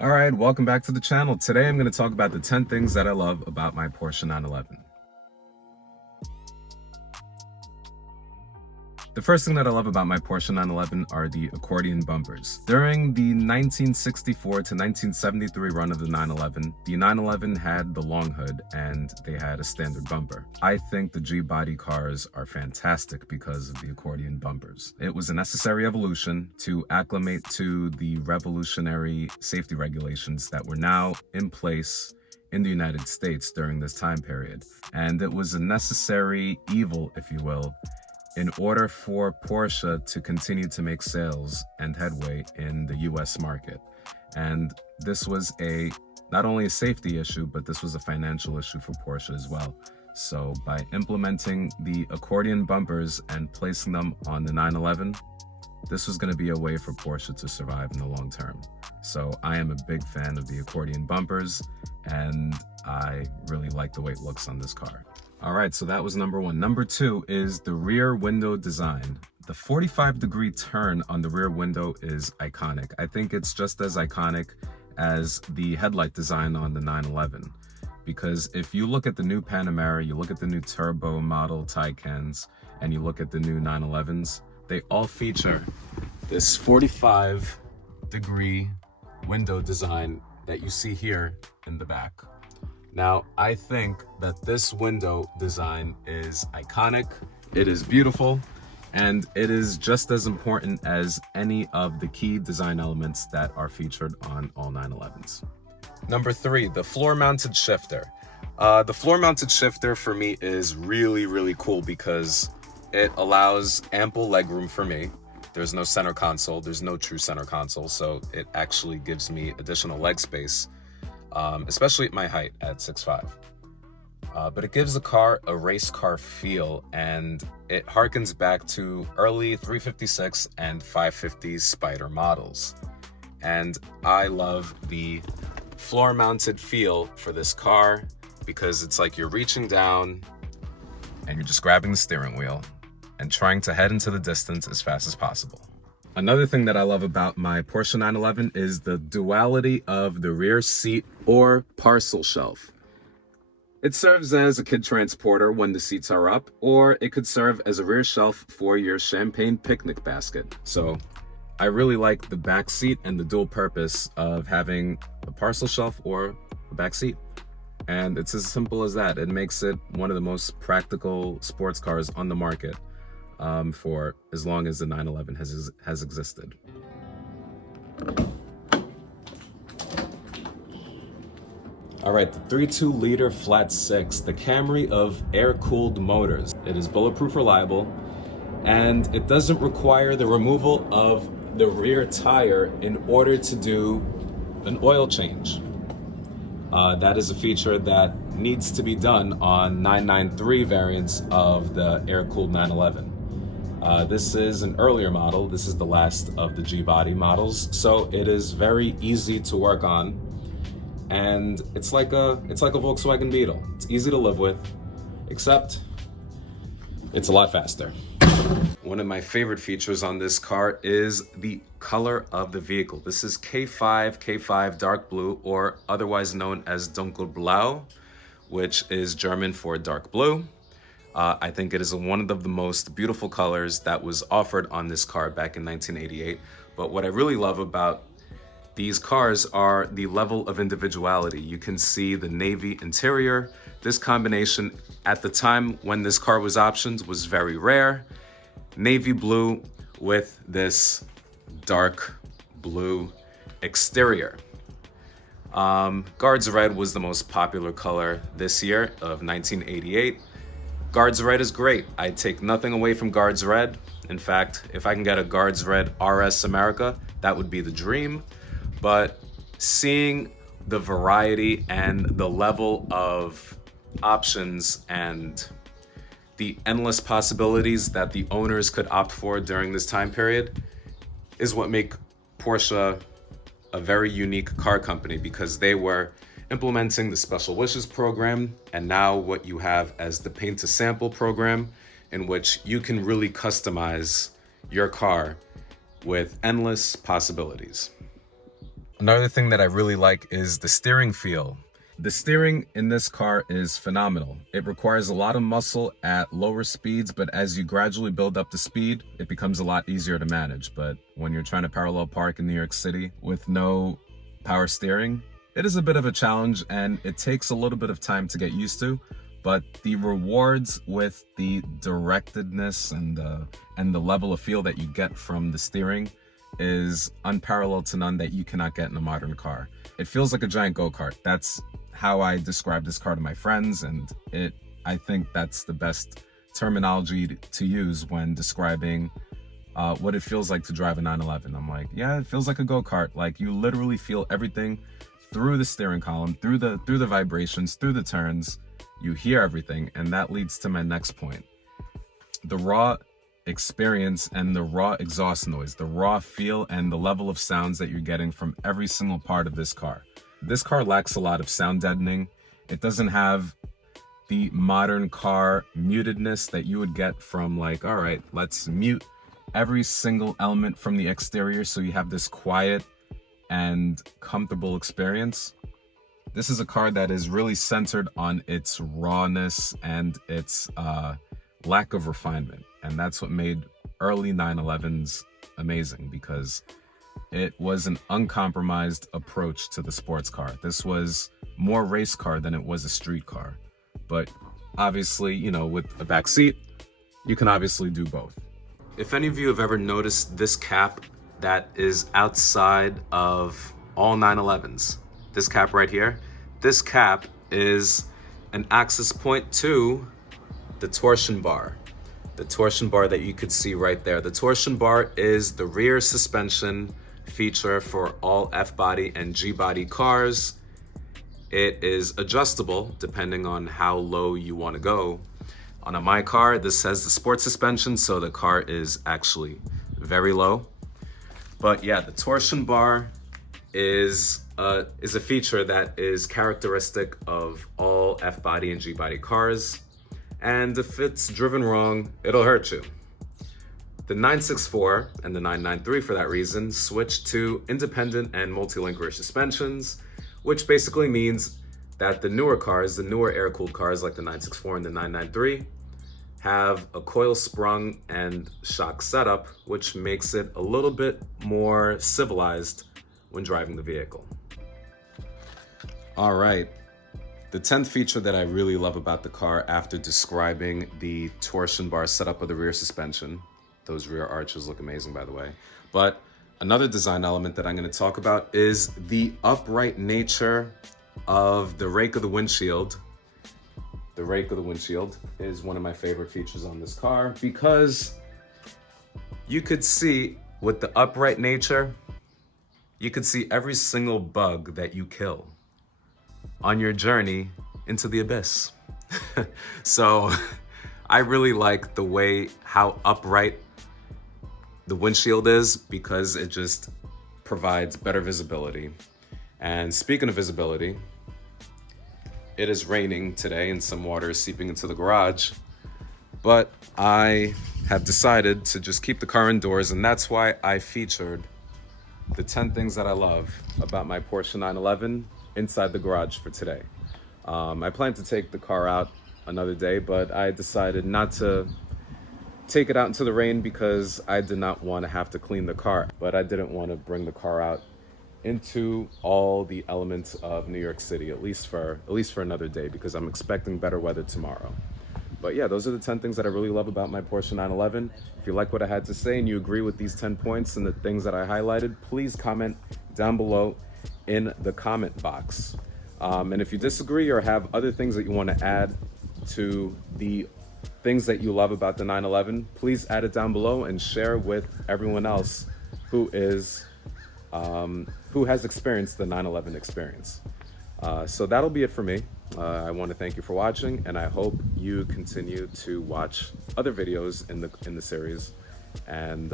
All right, welcome back to the channel. Today I'm going to talk about the 10 things that I love about my Porsche 911. The first thing that I love about my Porsche 911 are the accordion bumpers. During the 1964 to 1973 run of the 911, the 911 had the long hood and they had a standard bumper. I think the G-body cars are fantastic because of the accordion bumpers. It was a necessary evolution to acclimate to the revolutionary safety regulations that were now in place in the United States during this time period. And it was a necessary evil, if you will, in order for Porsche to continue to make sales and headway in the US market. And this was not only a safety issue, but this was a financial issue for Porsche as well. So by implementing the accordion bumpers and placing them on the 911, this was going to be a way for Porsche to survive in the long term. So I am a big fan of the accordion bumpers, and I really like the way it looks on this car. All right, so that was number one. Number two is the rear window design. The 45-degree turn on the rear window is iconic. I think it's just as iconic as the headlight design on the 911. Because if you look at the new Panamera, you look at the new turbo model Taycans, and you look at the new 911s, they all feature this 45-degree window design that you see here in the back. Now, I think that this window design is iconic, it is beautiful, and it is just as important as any of the key design elements that are featured on all 911s. Number three, the floor-mounted shifter. The floor-mounted shifter for me is really cool because it allows ample legroom for me. There's no center console, there's no true center console, so it actually gives me additional leg space. Especially at my height at 6'5". But it gives the car a race car feel, and it harkens back to early 356 and 550 Spider models. And I love the floor-mounted feel for this car because it's like you're reaching down and you're just grabbing the steering wheel and trying to head into the distance as fast as possible. Another thing that I love about my Porsche 911 is the duality of the rear seat or parcel shelf. It serves as a kid transporter when the seats are up, or it could serve as a rear shelf for your champagne picnic basket. So I really like the back seat and the dual purpose of having a parcel shelf or a back seat. And it's as simple as that. It makes it one of the most practical sports cars on the market. For as long as the 911 has existed. All right, the 3.2 liter flat six, the Camry of air-cooled motors. It is bulletproof reliable, and it doesn't require the removal of the rear tire in order to do an oil change. That is a feature that needs to be done on 993 variants of the air-cooled 911. This is an earlier model. This is the last of the G-body models, so it is very easy to work on, and it's like a Volkswagen Beetle. It's easy to live with, except it's a lot faster. One of my favorite features on this car is the color of the vehicle. This is K5 dark blue, or otherwise known as Dunkelblau, which is German for dark blue. I think it is one of the most beautiful colors that was offered on this car back in 1988. But what I really love about these cars are the level of individuality. You can see the navy interior. This combination at the time when this car was optioned was very rare. Navy blue with this dark blue exterior. Guards red was the most popular color this year of 1988. Guards red is great. I take nothing away from Guards red. In fact, if I can get a Guards red RS America, that would be the dream. But seeing the variety and the level of options and the endless possibilities that the owners could opt for during this time period is what make Porsche a very unique car company, because they were implementing the Special Wishes program, and now what you have as the Paint to Sample program, in which you can really customize your car with endless possibilities. Another thing that I really like is the steering feel. The steering in this car is phenomenal. It requires a lot of muscle at lower speeds, but as you gradually build up the speed, it becomes a lot easier to manage. But when you're trying to parallel park in New York City with no power steering, it is a bit of a challenge and it takes a little bit of time to get used to. But the rewards with the directedness and the level of feel that you get from the steering is unparalleled to none that you cannot get in a modern car. It feels like a giant go-kart. That's how I describe this car to my friends, and I think that's the best terminology to use when describing what it feels like to drive a 911. I'm like, yeah, it feels like a go-kart. Like, you literally feel everything through the steering column, through the vibrations, through the turns. You hear everything, and that leads to my next point. The raw experience and the raw exhaust noise, the raw feel and the level of sounds that you're getting from every single part of this car. This car lacks a lot of sound deadening. It doesn't have the modern car mutedness that you would get from, like, all right, let's mute every single element from the exterior so you have this quiet and comfortable experience. This is a car that is really centered on its rawness and its lack of refinement. And that's what made early 911s amazing, because it was an uncompromised approach to the sports car. This was more race car than it was a street car. But obviously, you know, with a back seat, you can obviously do both. If any of you have ever noticed this cap that is outside of all 911s, this cap right here, this cap is an access point to the torsion bar. The torsion bar that you could see right there. The torsion bar is the rear suspension feature for all F-body and G-body cars. It is adjustable depending on how low you want to go. On my car, this says the sport suspension, so the car is actually very low. But yeah, the torsion bar is a feature that is characteristic of all F-body and G-body cars. And if it's driven wrong, it'll hurt you. The 964 and the 993, for that reason, switched to independent and multi-link rear suspensions, which basically means that the newer cars, the newer air-cooled cars like the 964 and the 993, have a coil sprung and shock setup, which makes it a little bit more civilized when driving the vehicle. All right. The 10th feature that I really love about the car, after describing the torsion bar setup of the rear suspension, those rear arches look amazing, by the way, but another design element that I'm going to talk about is the upright nature of the rake of the windshield. The rake of the windshield is one of my favorite features on this car, because you could see with the upright nature, you could see every single bug that you kill on your journey into the abyss. So I really like the way how upright the windshield is, because it just provides better visibility. And speaking of visibility, it is raining today and some water is seeping into the garage, but I have decided to just keep the car indoors, and that's why I featured the 10 things that I love about my Porsche 911 inside the garage for today. I plan to take the car out another day, but I decided not to take it out into the rain because I did not want to have to clean the car, but I didn't want to bring the car out into all the elements of New York City, at least for another day, because I'm expecting better weather tomorrow. But yeah, those are the 10 things that I really love about my Porsche 911. If you like what I had to say and you agree with these 10 points and the things that I highlighted, please comment down below in the comment box. And if you disagree or have other things that you want to add to the things that you love about the 911, please add it down below and share with everyone else who has experienced the 911 experience. So that'll be it for me. I want to thank you for watching, and I hope you continue to watch other videos in the series, and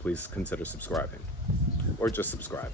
please consider subscribing, or just subscribe.